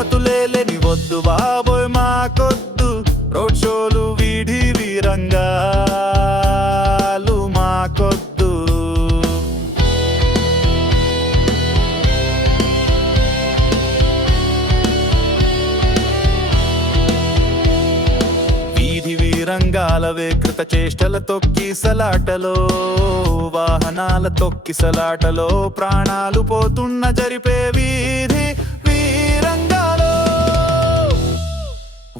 అనుమతులేని వద్దు బాబోయ్ మాకొద్దు రోడ్ షోలు వీధి వీరంగాలు మాకొద్దు. వీధి వీరంగాల వికృత చేష్టల తొక్కిసలాటలో వాహనాల తొక్కిసలాటలో ప్రాణాలు పోతున్న జరిపే వీధి వీరంగాలో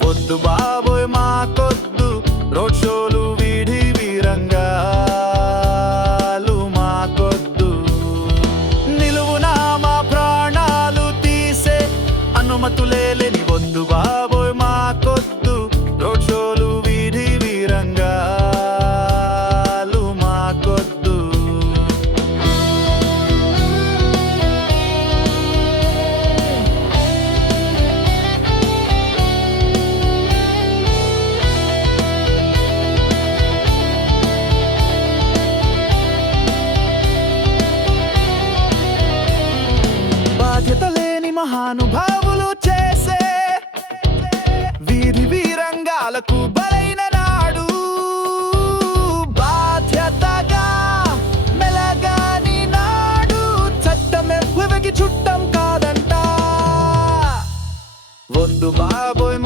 వద్దు బాబోయ్ మాకొద్దు రోడ్ షోలు వీధి వీరంగాలు మాకొద్దు. నిలువునా మా ప్రాణాలు తీసే అనుమతులేని వద్దు బాబోయ్ మాకొద్దు రోడ్ షోలు వీధి వీరంగాలు మాకొద్దు. బాధ్యత లేని మహానుభావులు చేసే వీధి వీరంగాలకు బలైన నాడు బాధ్యతగా మెలగాని నాడు చట్టమే భువికి చుట్టం కాదంట. వద్దు బాబోయ్